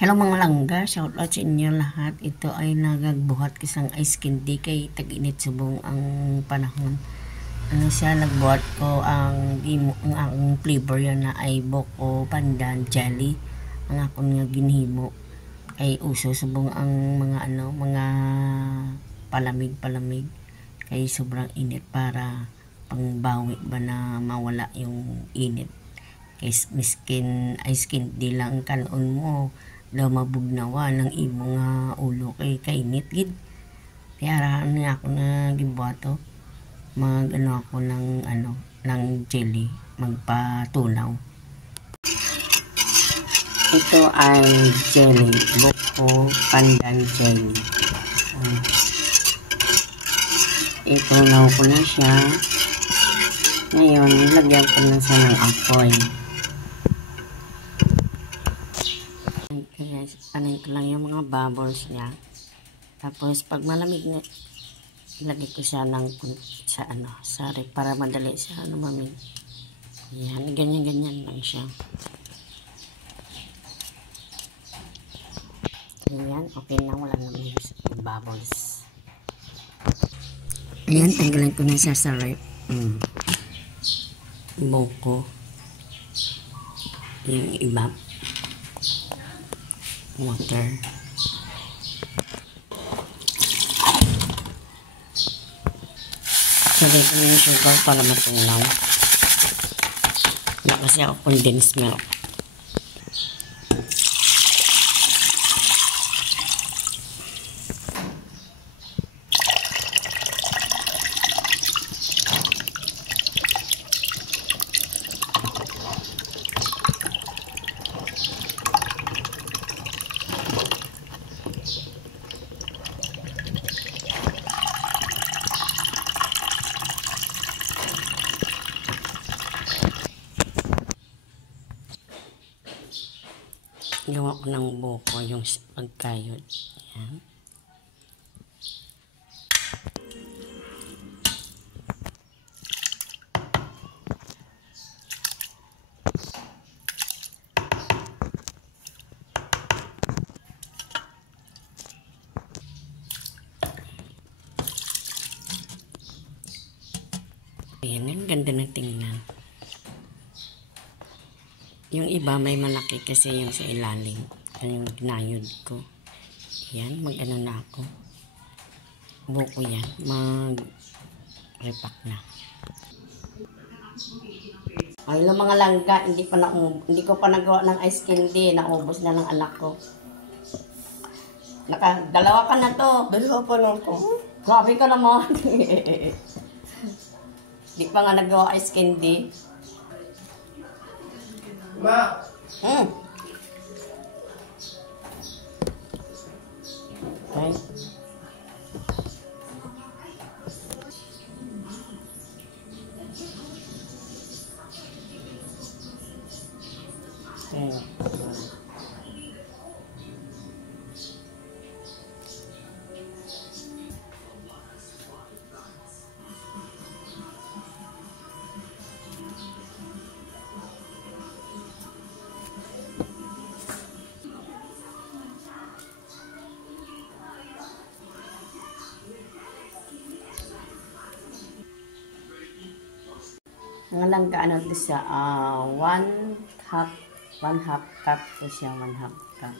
Hello mga langga, shout out sa inyo lahat. Ito ay nagagbuhat kisang ice candy kay tag-init subong ang panahon. Ano siya, nagbuhat ko ang flavor yan na ay boko, pandan, jelly. Ang akong nga ginhimo ay uso subong ang mga palamig kay sobrang init para pangbawi ba na mawala yung init. Kay miskin ice candy lang kanon mo daw mabugnawa ng imong ulo kay kainit gid. Kaya niya ako na gibuhato ako ng jelly magpatunaw. Ito ay jelly, buko pandan jelly. Itunaw ko na siya. Ngayon, lagyan ko na siya ng apoy. Kaya ano ko lang yung mga bubbles niya. Tapos pag malamig na, ilagay ko siya sa rep para madali siya mamig. Yan, ganyan lang siya. Ayan, okay na, wala naman yung bubbles. Ayan, tanggalan ko na siya sa rep. Buko. Yung iba. Water. Lagay ko na yung sugar para matunaw. Wala kasi ako condensed milk. Gawa ko ng buko yung pagkayod. Yan. Ayan, ang ganda na tingnan. Yung iba may malaki kasi yung sa ilalim. Yung ginayod ko. Yan, mag-ano na ako. Buko yan. Mag-repack na. Ay, yung mga langga, hindi ko pa nagawa ng ice candy. Naubos na ng anak ko. Dalawa ka na to. Dalawa pa lang ko. Grabe ka naman. Hindi pa nga nagawa ice candy. Ma! Okay. Mga langga, ano ito siya, 1/2 cup ito siya, 1/2 cup.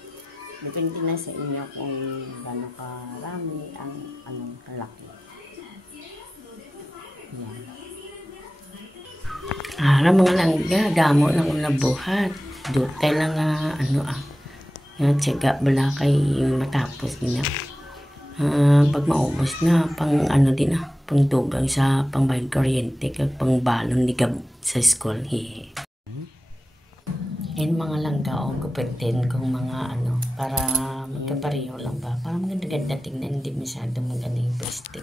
Depende na sa inyo kung gano'ng karami ang kalaki. Yan. Mga langga, damo na kung nabuhat. Dutay lang nga tsaga bala kay matapos nila. Pag maubos na, pang pangdugang sa pangbayad kuryente kag pangbalon ni gab sa school. Yan mga langga o gupitin kung mga para magkapareho lang ba. Para maganda tingnan, hindi masyado yung plastic.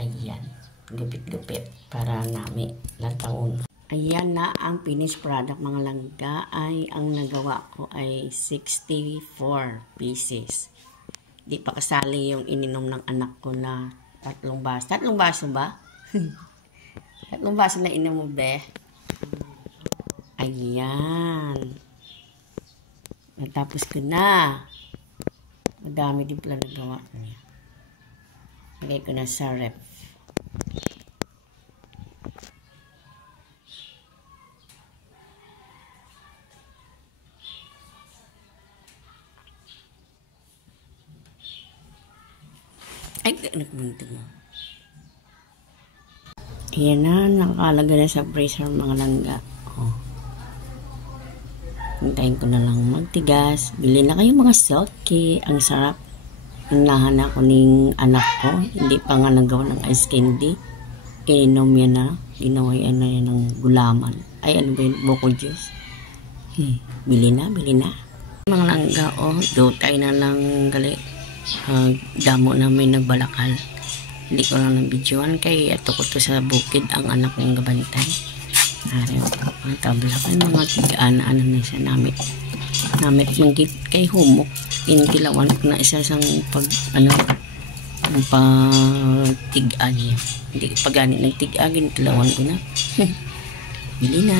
Ayan, gupit-gupit para nami lataon. Ayan na ang finished product mga langga. Ang nagawa ko ay 64 pieces. Di pa kasali yung ininom ng anak ko na 3 baso. 3 baso ba? 3 baso na inom mo, be. Ayan. Natapos ko na. Madami din pala nagawa niya. Lagay ko na sa ref. Ay, nagmunto mo. Ayan na, nakakalaga na sa freezer mga langga. Oh. Hintayin ko na lang magtigas. Bili na kayo mga soki. Ang sarap. Unahan ako ng anak ko. Hindi pa nga nagawa ng ice candy. Inom yan na. Ginawa yan na yan ng gulaman. Ay, ano ba yun? Buko juice. Bili na, bili na. Mga langga, oh. Dutay na lang gali. Damo namin nagbalakal. Hindi ko lang nabidyoan kay ato ko to sa bukid ang anak ng gabantay. Araw ang tabla kay mga tigaan ano na siya namit manggit kay humok inkilawan ko na isa sang pag ano ang pagtigaan niya hindi pagani nagtigagin kilawan ko na bili na.